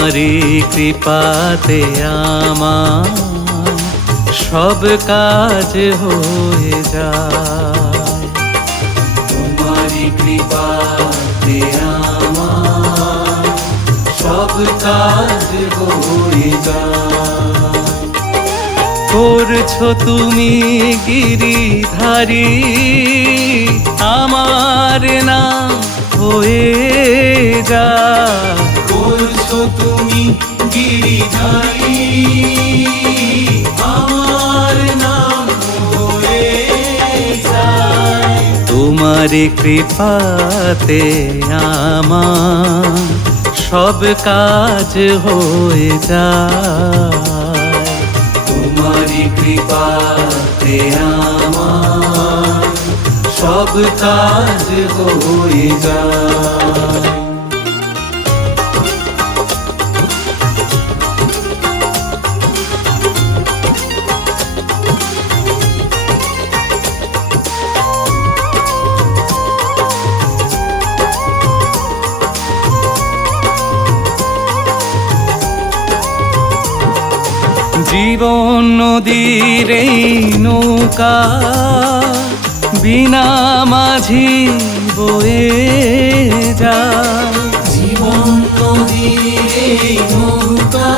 তোমারি কৃপাতে আমার সব কাজ হয়ে যায়। তোমারি কৃপাতে আমার সব কাজ হয়ে যায়। করছো তুমি গিরিধারী, আমার নাম হয়ে যায়। করছো তুমি গিরিধারী, আমার নাম হয়ে যায়। তোমারি কৃপাতে আমার সব কাজ হয়ে যায়। তোমারি কৃপাতে আমার সব কাজ হয়ে যায়। জীবন নদীর এই নৌকা বিনা মাঝি বয়ে যায়। জীবন নদীর এই নৌকা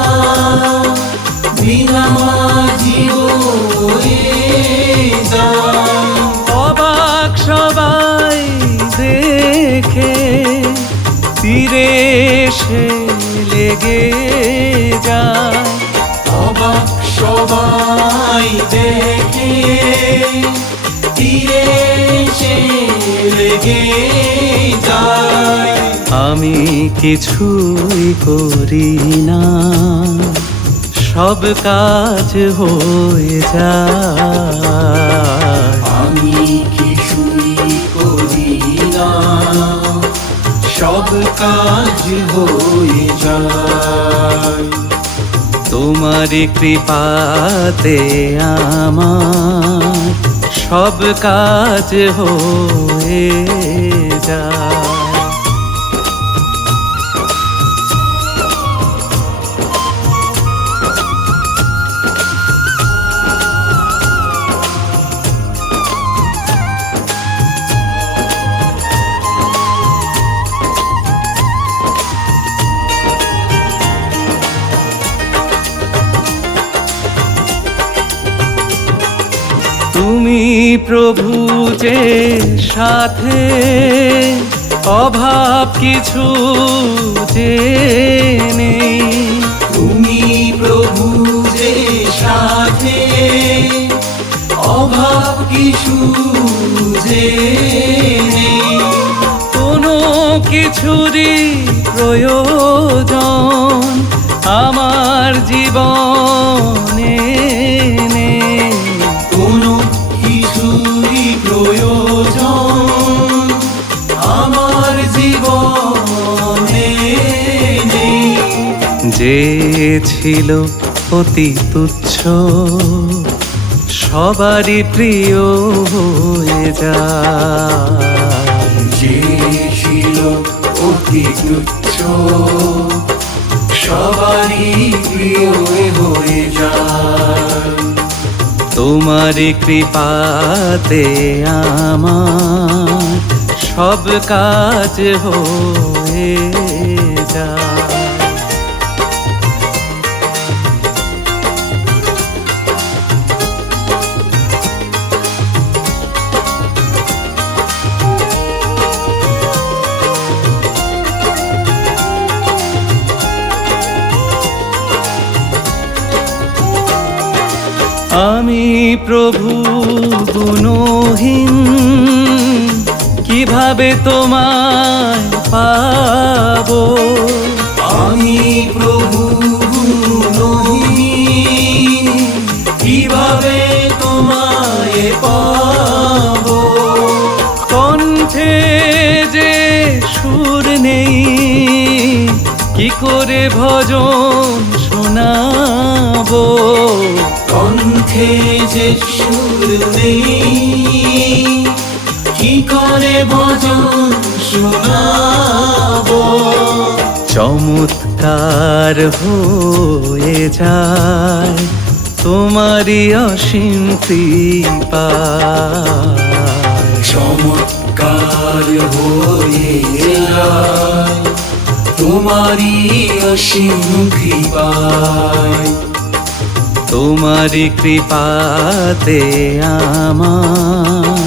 বিনা মাঝি বয়ে যায়। অবাক সবাই দেখে তীরে এসে লেগে যায়। অবাক সবাই দেখে তীরে এসে লেগে যায়। আমি কিছুই করি না, সব কাজ হয়ে যায়। আমি কিছুই করি না, সব কাজ হয়ে যায়। তোমারি কৃপাতে আমার সব কাজ হয়ে যায়। তুমি প্রভু যে সাথে অভাব কিছু যে নেই। তুমি প্রভু যে সাথে অভাব কিছু যে নেই। কোনো কিছুরই প্রয়োজন আমার জীবনে নেই। কোনো কিছুরই প্রয়োজন আমার জীবনে নেই। যে ছিল অতি তুচ্ছ সবারই প্রিয় হয়ে যায়। যে ছিল অতি তুচ্ছ সবারই প্রিয় হয়ে যায়। তোমারি কৃপাতে আমার সব কাজ হয়ে যায়। আমি প্রভু গুণহীন, কিভাবে তোমায় পাবো। আমি প্রভু গুণহীন, কিভাবে তোমায় পাবো। কণ্ঠে যে সুর নেই, কি করে ভজন শোনাবো। কণ্ঠে যে সুর নেই, কি করে ভজন শোনাবো। চমৎকার হয়ে যায় তোমারই অসীম কৃপায়। চমৎকার হয়ে যায় তোমারই অসীম কৃপায়। তোমারই কৃপাতে আমার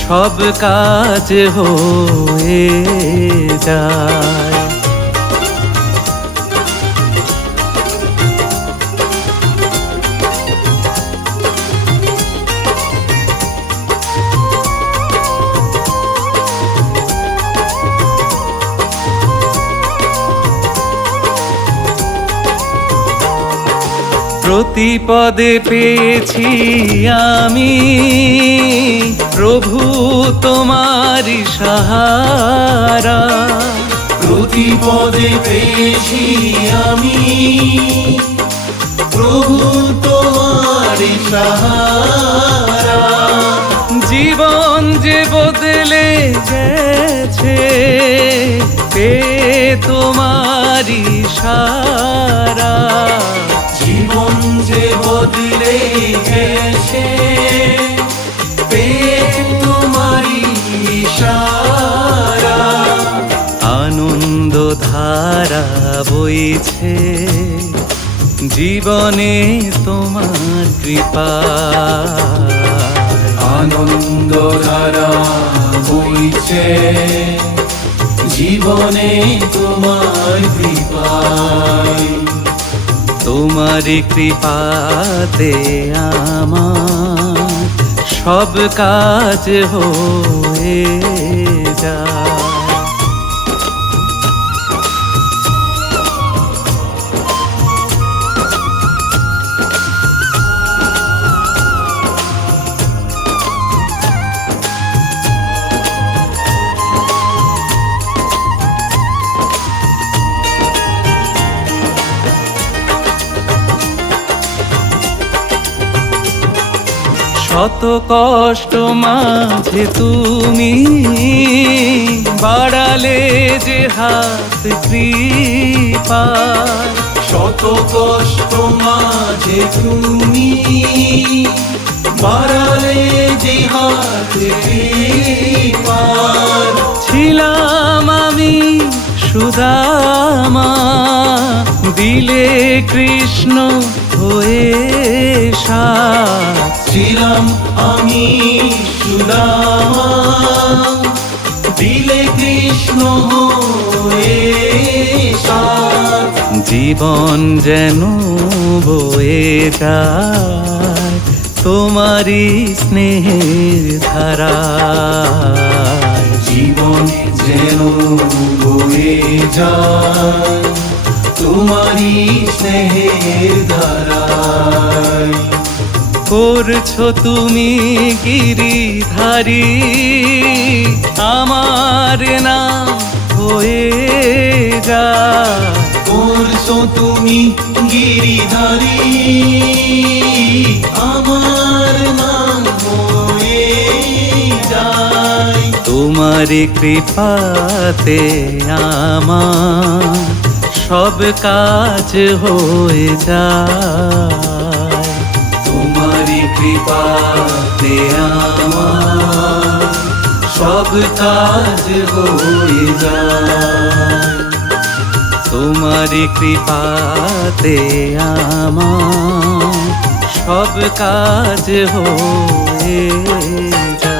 সব কাজ হয়ে যায়। প্রতি পদে পেয়েছি আমি প্রভু তোমারি সাহারা। প্রতি পদে পেয়েছি আমি প্রভু তোমার সাহারা। জীবন যে বদলে গেছে পেয়ে তোমারি সারা। জীবন যে বদলে গেছে পেয়ে তোমারি ইশারা। আনন্দ ধারা বইছে জীবনে তোমার কৃপা। আনন্দ ধারা বইছে জীবনে তোমার কৃপায়। তোমারি কৃপাতে আমার সব কাজ হয়ে যায়। শত কষ্ট মাঝে তুমি বাড়ালে যে হাত কৃপা। শত কষ্ট মাঝে তুমি বাড়ালে যে হাত কৃপার। ছিলাম আমি সুদামা দিলে কৃষ্ণ হয়ে সাথ। ছিলাম আমি সুদামা দিলে কৃষ্ণ হয়ে সাথ। জীবন যেন বয়ে যায় তোমারি স্নেহের ধারায়। জীবন যেন বয়ে যায় তোমারি স্নেহের ধারায়। করছো তুমি গিরিধারী আমার নাম হয়ে যায়। করছো তুমি গিরিধারী আমার নাম হয়ে যায়। তোমারি কৃপাতে আমার সব কাজ হয়ে যায়। তোমারি কৃপাতে আমার সব কাজ হয়ে যায়। তোমারি কৃপাতে আমার সব কাজ হয়ে যায়।